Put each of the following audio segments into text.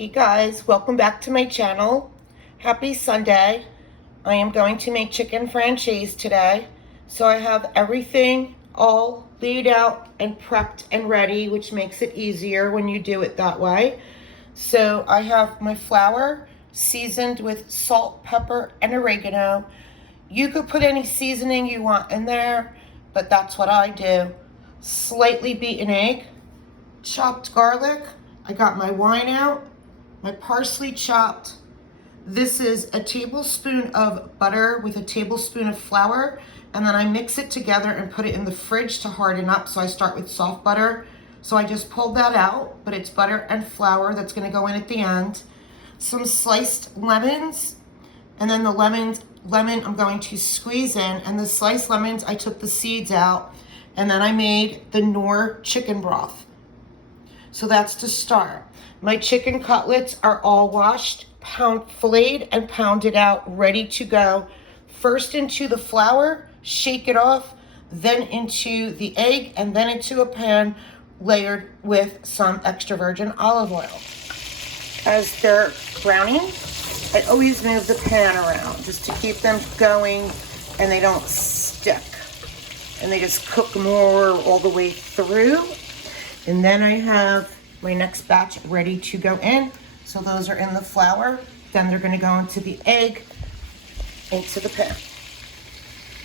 Hey guys, welcome back to my channel. Happy Sunday. I am going to make chicken francaise today. So I have everything all laid out and prepped and ready, which makes it easier when you do it that way. So I have my flour seasoned with salt, pepper, and oregano. You could put any seasoning you want in there, but that's what I do. Slightly beaten egg, chopped garlic. I got my wine out, my parsley chopped. This is a tablespoon of butter with a tablespoon of flour, and then I mix it together and put it in the fridge to harden up. So I start with soft butter. So I just pulled that out, but it's butter and flour that's gonna go in at the end. Some sliced lemons, and then the lemon I'm going to squeeze in, and the sliced lemons, I took the seeds out, and then I made the Knorr chicken broth. So that's to start. My chicken cutlets are all washed, filleted and pounded out, ready to go. First into the flour, shake it off, then into the egg, and then into a pan layered with some extra virgin olive oil. As they're browning, I always move the pan around just to keep them going and they don't stick. And they just cook more all the way through. And then I have my next batch ready to go in. So those are in the flour. Then they're gonna go into the egg, into the pan.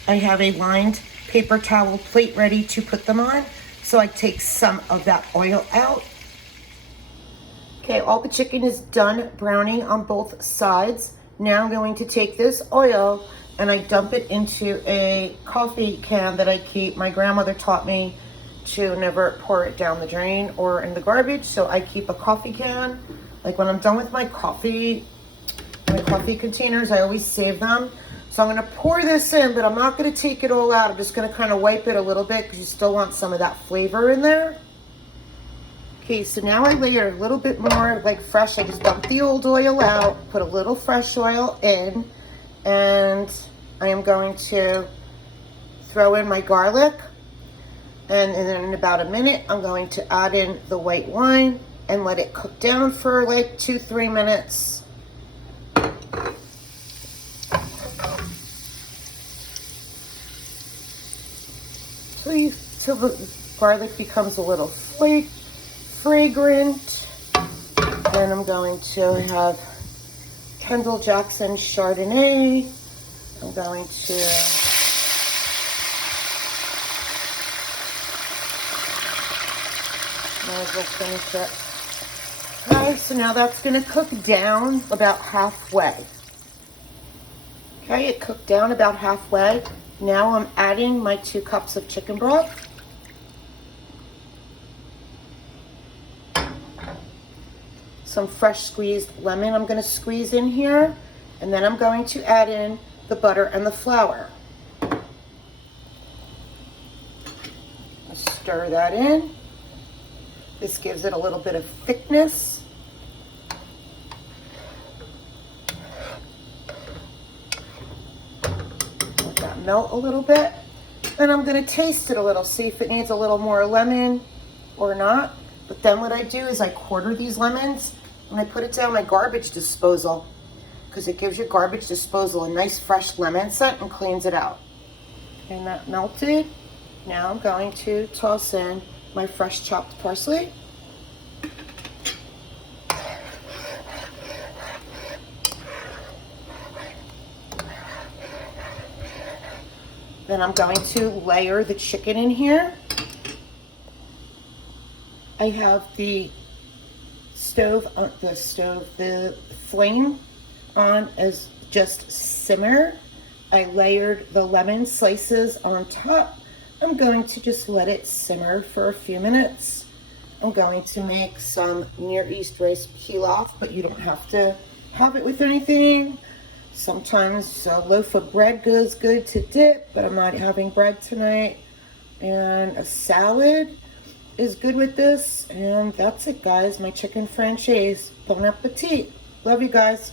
I have a lined paper towel plate ready to put them on. So I take some of that oil out. Okay, all the chicken is done browning on both sides. Now I'm going to take this oil and I dump it into a coffee can that I keep. My grandmother taught me to never pour it down the drain or in the garbage, so I keep a coffee can. Like when I'm done with my coffee containers, I always save them. So I'm gonna pour this in, but I'm not gonna take it all out. I'm just gonna kind of wipe it a little bit because you still want some of that flavor in there. Okay, so now I layer a little bit more like fresh. I just dumped the old oil out, put a little fresh oil in, and I am going to throw in my garlic. And then in about a minute, I'm going to add in the white wine and let it cook down for like 2-3 minutes. Till the garlic becomes a little fragrant. And I'm going to have Kendall Jackson Chardonnay. I'm going to might as well finish it. Okay, so now that's gonna cook down about halfway. Okay, it cooked down about halfway. Now I'm adding my 2 cups of chicken broth. Some fresh squeezed lemon I'm gonna squeeze in here. And then I'm going to add in the butter and the flour. Stir that in. This gives it a little bit of thickness. Let that melt a little bit. Then I'm gonna taste it a little, see if it needs a little more lemon or not. But then what I do is I quarter these lemons and I put it down my garbage disposal because it gives your garbage disposal a nice fresh lemon scent and cleans it out. And that melted. Now I'm going to toss in my fresh chopped parsley. Then I'm going to layer the chicken in here. I have the flame on as just simmer. I layered the lemon slices on top. I'm going to just let it simmer for a few minutes. I'm going to make some Near East rice pilaf, but you don't have to have it with anything. Sometimes a loaf of bread goes good to dip, but I'm not having bread tonight. And a salad is good with this. And that's it, guys. My chicken francaise. Bon appetit. Love you guys.